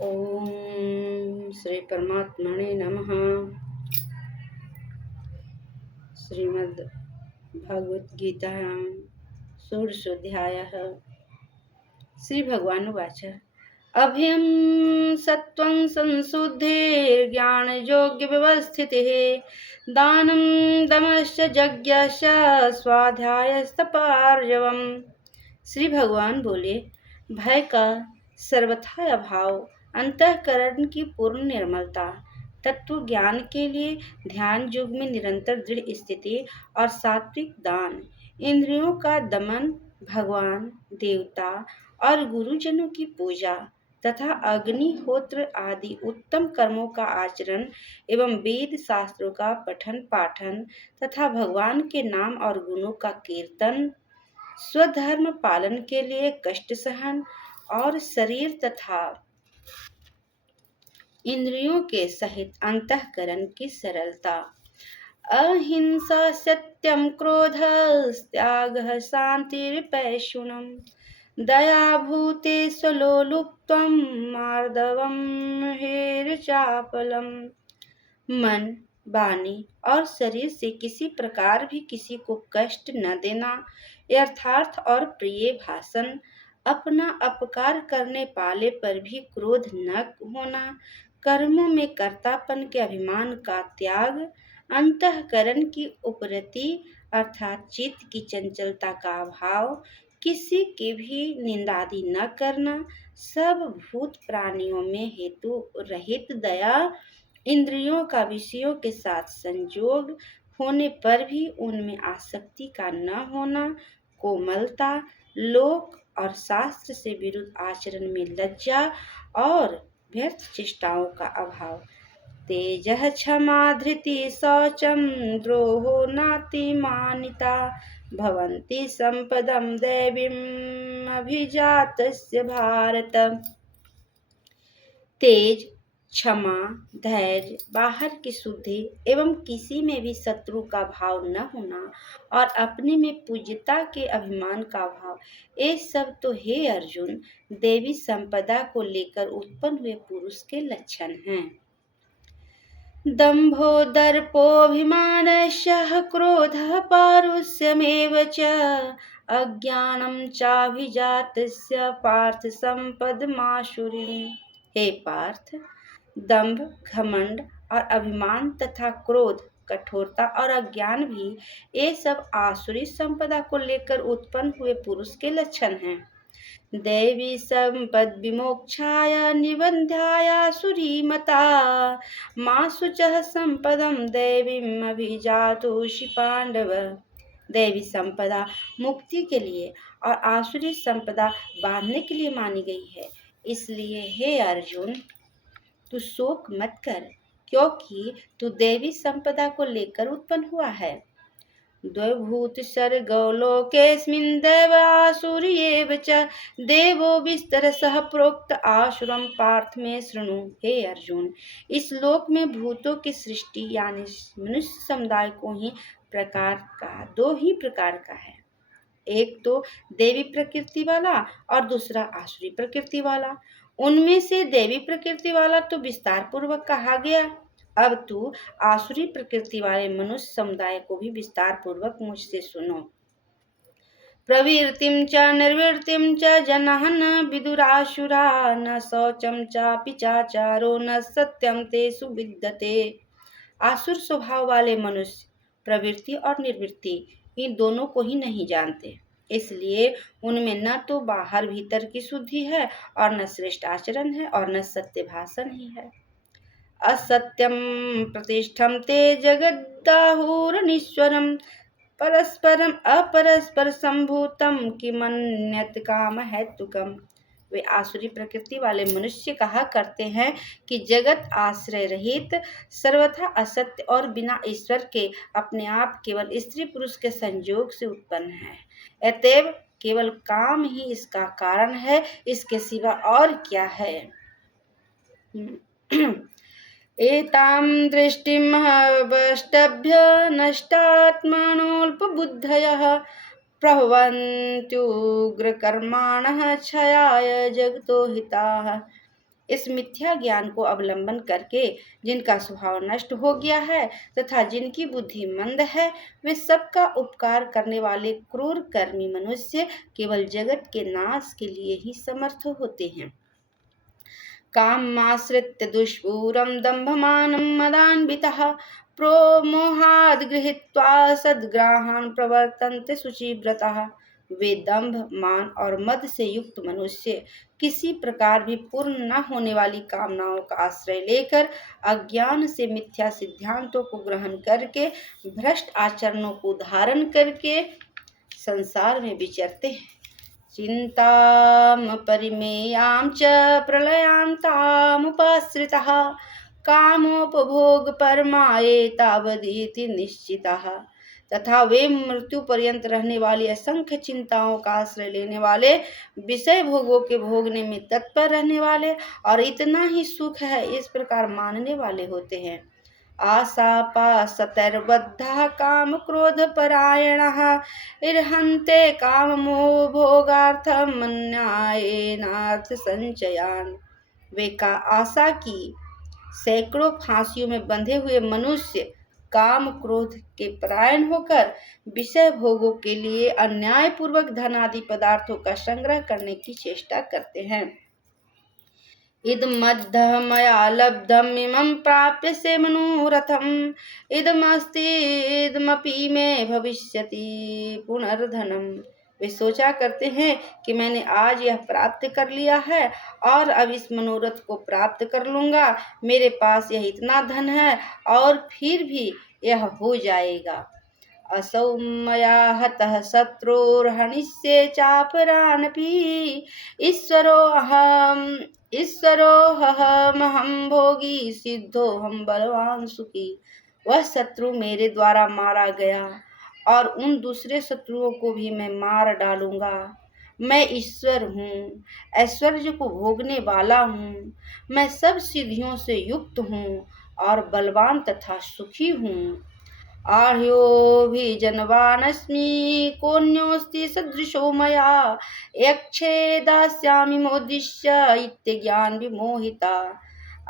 ओम श्री परमात्मने नमः। श्रीमद् भगवत गीता षोडशोऽध्यायः। श्री भगवानुवाच अभयं सत्त्वं संशुद्धिर्ज्ञानयोग्यव्यवस्थितिः दानं दमश्च यज्ञश्च स्वाध्यायस्तपार्जवम्। श्री भगवान बोले, भय का सर्वथा अभाव, अंतःकरण की पूर्ण निर्मलता, तत्व ज्ञान के लिए ध्यान युग में निरंतर दृढ़ स्थिति और सात्विक दान, इंद्रियों का दमन, भगवान, देवता और गुरुजनों की पूजा तथा अग्निहोत्र आदि उत्तम कर्मों का आचरण एवं वेद शास्त्रों का पठन पाठन तथा भगवान के नाम और गुणों का कीर्तन, स्वधर्म पालन के लिए कष्ट सहन और शरीर तथा इंद्रियों के सहित अंतःकरण की सरलता, अहिंसा सत्यम क्रोध त्यागः शांतिर्पैशुनम दया भूतेषु लुप्तम मार्दवम हेरचापलम। मन, वाणी और शरीर से किसी प्रकार भी किसी को कष्ट न देना, यथार्थ और प्रिय भाषण, अपना अपकार करने वाले पर भी क्रोध न होना, कर्मों में कर्तापन के अभिमान का त्याग, अंतःकरण की उपरति अर्थात चित्त की चंचलता का अभाव, किसी की भी निंदादि न करना, सब भूत प्राणियों में हेतु रहित दया, इंद्रियों का विषयों के साथ संयोग होने पर भी उनमें आसक्ति का न होना, कोमलता, लोक और शास्त्र से विरुद्ध आचरण में लज्जा और व्यर्थ चेष्टाओं का अभाव, तेजः क्षमा धृति शौचम द्रोहो नातिमानिता भवन्ति संपदं दैवीम् अभिजातस्य भारत। तेज, क्षमा, धैर्य, बाहर की शुद्धि एवं किसी में भी शत्रु का भाव न होना और अपने में पूज्यता के अभिमान का भाव, ये सब तो हे अर्जुन देवी संपदा को लेकर उत्पन्न हुए पुरुष के लक्षण हैं। दंभो दर्पोऽभिमानश्च क्रोधः पारुष्यमेव च अज्ञानं चाभिजातस्य पार्थ संपदमासुरीम्। हे पार्थ, दंभ, घमंड और अभिमान तथा क्रोध, कठोरता और अज्ञान भी ये सब आसुरी संपदा को लेकर उत्पन्न हुए पुरुष के लक्षण हैं। दैवी संपद विमोक्षाय निबंध्याय सुरीमता मां शुचः संपदम दैवीम् अभिजातोषि पांडव। दैवी संपदा मुक्ति के लिए और आसुरी संपदा बांधने के लिए मानी गई है। इसलिए हे अर्जुन, तू शोक मत कर, क्योंकि तू देवी संपदा को लेकर उत्पन्न हुआ है। द्वभूत सर्गो लोकेऽस्मिन् दैव आसुरी एव च देवो विस्तरसः प्रोक्त आसुरं पार्थ में शृणु। हे अर्जुन, इस लोक में भूतों की सृष्टि यानी मनुष्य समुदाय को ही प्रकार का दो ही प्रकार का है, एक तो देवी प्रकृति वाला और दूसरा आसुरी प्रकृति वाला। उनमें से देवी प्रकृति वाला तो विस्तार पूर्वक कहा गया, अब तू आसुरी प्रकृति वाले मनुष्य समुदाय को भी विस्तार पूर्वक मुझसे सुनो। प्रवृत्तिं च निर्वृत्तिं च जनः न विदुरासुरा न शौचं चापि चाचारो न सत्यं तेषु विद्यते। आसुर स्वभाव वाले मनुष्य प्रवृत्ति और निर्वृत्ति इन दोनों को ही नहीं जानते, इसलिए उनमें न तो बाहर भीतर की शुद्धि है और न श्रेष्ठ आचरण है और न सत्य भाषण ही है। असत्यं प्रतिष्ठं ते जगदाहुरनीश्वरं परस्परम अपरस्पर संभूतम किमन्यत् कामहेतुकम्। वे आसुरी प्रकृति वाले मनुष्य कहा करते हैं कि जगत आश्रय रहित, सर्वथा असत्य और बिना ईश्वर के अपने आप केवल स्त्री पुरुष के संयोग से उत्पन्न है, अतएव केवल काम ही इसका कारण है, इसके सिवा और क्या है। एतां दृष्टिम् अवष्टभ्य नष्टात्मानोऽल्पबुद्धयः प्रभवन्त्युग्रकर्माणः क्षयाय जगतो हिताः। इस मिथ्या ज्ञान को अवलंबन करके जिनका स्वभाव नष्ट हो गया है तथा जिनकी बुद्धि मंद है, वे सबका उपकार करने वाले क्रूर कर्मी मनुष्य केवल जगत के नाश के लिए ही समर्थ होते हैं। कामाश्रित्य दुष्पूरं दम्भमानं मदान्वितः प्रोमोहाद् गृहीत्वा सद्ग्राहान् प्रवर्तन्ते शुचिव्रताः। वे दंभ, मान और मद से युक्त मनुष्य किसी प्रकार भी पूर्ण न होने वाली कामनाओं का आश्रय लेकर अज्ञान से मिथ्या सिद्धांतों को ग्रहण करके भ्रष्ट आचरणों को धारण करके संसार में विचरते हैं। चिंतां परिमेयां च प्रलयान्तामुपाश्रितः कामोपभोगपरमाये तावदेति निश्चितः। तथा वे मृत्यु पर्यंत रहने वाली असंख्य चिंताओं का आश्रय लेने वाले, विषय भोगों के भोगने में तत्पर रहने वाले और इतना ही सुख है इस प्रकार मानने वाले होते हैं। आशापाशतैर्बद्धः कामक्रोधपरायणः ईर्हन्ते काममोह भोगार्थमन्यायेनार्थसञ्चयान्। वे का आशा की सैकड़ों फांसियों में बंधे हुए मनुष्य काम क्रोध के परायण होकर विषय भोगों के लिए अन्याय पूर्वक धन आदि पदार्थों का संग्रह करने की चेष्टा करते हैं। इदमद्ध मया लब्धम् इमं प्राप्य से मनोरथम् इदमस्ति इदमपि मे भविष्यति पुनर्धनम्। वे सोचा करते हैं कि मैंने आज यह प्राप्त कर लिया है और अब इस मनोरथ को प्राप्त कर लूंगा। मेरे पास यह इतना धन है और फिर भी यह हो जाएगा। असौ मया हतः शत्रुर्हनिष्ये चापरानपि ईश्वरोऽहमहं भोगी सिद्धोऽहं बलवान सुखी। वह शत्रु मेरे द्वारा मारा गया और उन दूसरे शत्रुओं को भी मैं मार डालूंगा। मैं ईश्वर हूँ, ऐश्वर्य को भोगने वाला हूँ। मैं सब सिद्धियों से युक्त हूँ और बलवान तथा सुखी हूँ। आर्योऽभिजनवानस्मि कोऽन्योऽस्ति सदृशो मया यक्षे दास्यामि मोदिष्य इत्यज्ञान विमोहिता।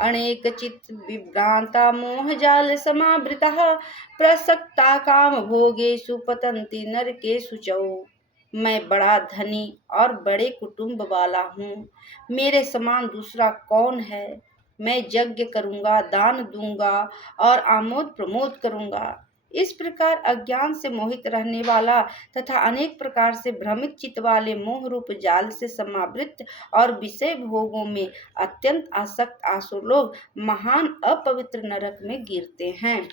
अनेक चित्त विभ्रांता मोहजाल समावृतः प्रसक्ता काम भोगेषु पतन्ति नरकेषु च। मैं बड़ा धनी और बड़े कुटुंब वाला हूँ, मेरे समान दूसरा कौन है। मैं यज्ञ करूँगा, दान दूंगा और आमोद प्रमोद करूँगा। इस प्रकार अज्ञान से मोहित रहने वाला तथा अनेक प्रकार से भ्रमित चित्त वाले मोह रूप जाल से समावृत और विषय भोगों में अत्यंत आसक्त आसुर लोग महान अपवित्र नरक में गिरते हैं।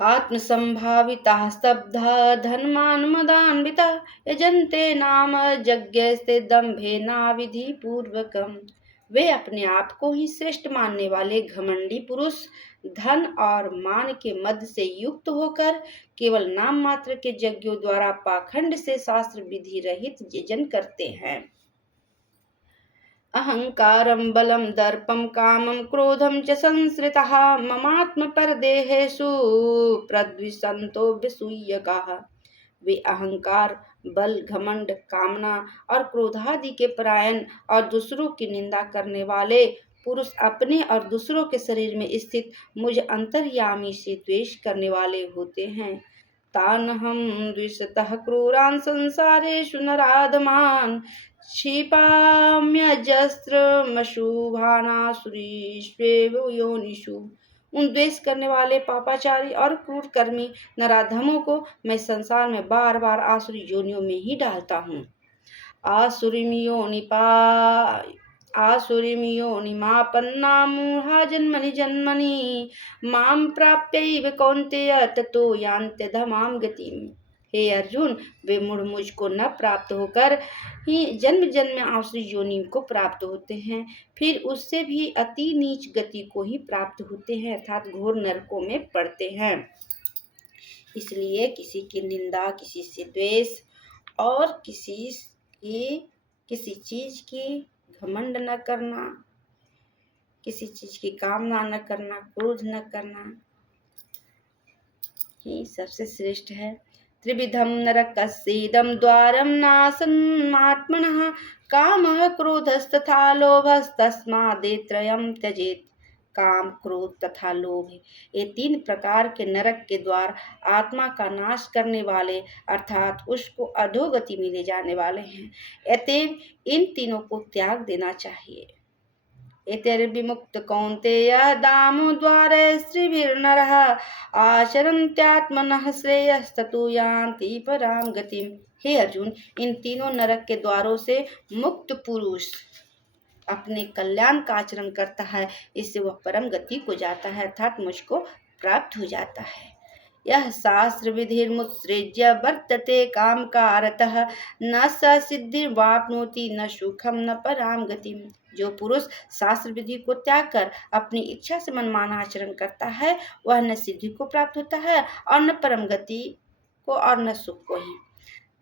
आत्मसंभाविताः स्तब्धा धनमान मदान्विता यजन्ते नाम यज्ञस्ते दम्भेना विधि पूर्वकम्। वे अपने आप को ही श्रेष्ठ मानने वाले घमंडी पुरुष धन और मान के मद से युक्त होकर केवल नाम मात्र के यज्ञों द्वारा पाखंड से शास्त्र विधि रहित यजन करते हैं। अहंकारं बलं दर्पं कामं क्रोधं च संश्रितः ममात्म परदेहेषु प्रद्विषन्तो विसूयकाः। वे अहंकार, बल, घमंड, कामना और क्रोधादि के परायण और दूसरों की निंदा करने वाले पुरुष अपने और दूसरों के शरीर में स्थित मुझ अंतर्यामी से द्वेष करने वाले होते हैं। तानहं द्विषतः क्रूरान् संसारेषु नराधमान् क्षिपाम्यजस्रमशुभानासुरीष्वेव योनिषु। उन द्वेष करने वाले पापाचारी और क्रूर कर्मी नराधमों को मैं संसार में बार बार आसुरी योनियों में ही डालता हूँ। आसुरीं योनिमापन्ना मूढ़ा जन्मनि जन्मनि मां प्राप्यैव कौन्तेय ततो यान्त्यधमां गतिम्। हे अर्जुन, वे मूढ़ मुझको न प्राप्त होकर ही जन्म जन्म में आसुरी योनि को प्राप्त होते हैं, फिर उससे भी अति नीच गति को ही प्राप्त होते हैं अर्थात घोर नरकों में पड़ते हैं। इसलिए किसी की निंदा, किसी से द्वेष और किसी चीज की घमंड न करना, किसी चीज की कामना न करना, क्रोध न करना ही सबसे श्रेष्ठ है त्रिविधं नरकस्येदं द्वारं नासन्नात्मनः कामः क्रोधस्तथा लोभस्तस्मादेत्रयं त्यजेत्। काम, क्रोध तथा लोभ, ये तीन प्रकार के नरक के द्वार आत्मा का नाश करने वाले अर्थात उसको अधोगति में ले जाने वाले हैं। अतएव इन तीनों को त्याग देना चाहिए। एतैर्विमुक्त कौन्तेय दामोद्वारैस्त्रिभिर्नरः आचरन्त्यात्मनः श्रेयस्ततो यान्ति परां गतिम्। हे अर्जुन, इन तीनों नरक के द्वारों से मुक्त पुरुष अपने कल्याण का आचरण करता है, इससे वह परम गति को जाता है अर्थात मुझको प्राप्त हो जाता है। यह शास्त्र विधिर्मुत्सृज्य वर्तते काम कारतः न स सिद्धिर्वाप्नोति न सुखम न पराम गतिम। जो पुरुष शास्त्र विधि को त्याग कर अपनी इच्छा से मनमाना आचरण करता है वह न सिद्धि को प्राप्त होता है और न परम गति को और न सुख को ही।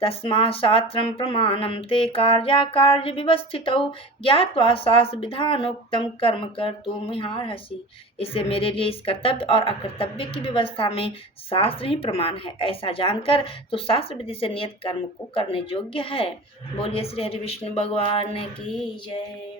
तस्मात् शास्त्रं प्रमाणं ते कार्याकार्य विवस्थितौ ज्ञात्वा शास्त्र विधानोक्तं कर्म कर्तुमिहार्हसि। इससे मेरे लिए इस कर्तव्य और अकर्तव्य की व्यवस्था में शास्त्र ही प्रमाण है, ऐसा जानकर तो शास्त्र विधि से नियत कर्म को करने योग्य है। बोलिए श्री हरि विष्णु भगवान की जय।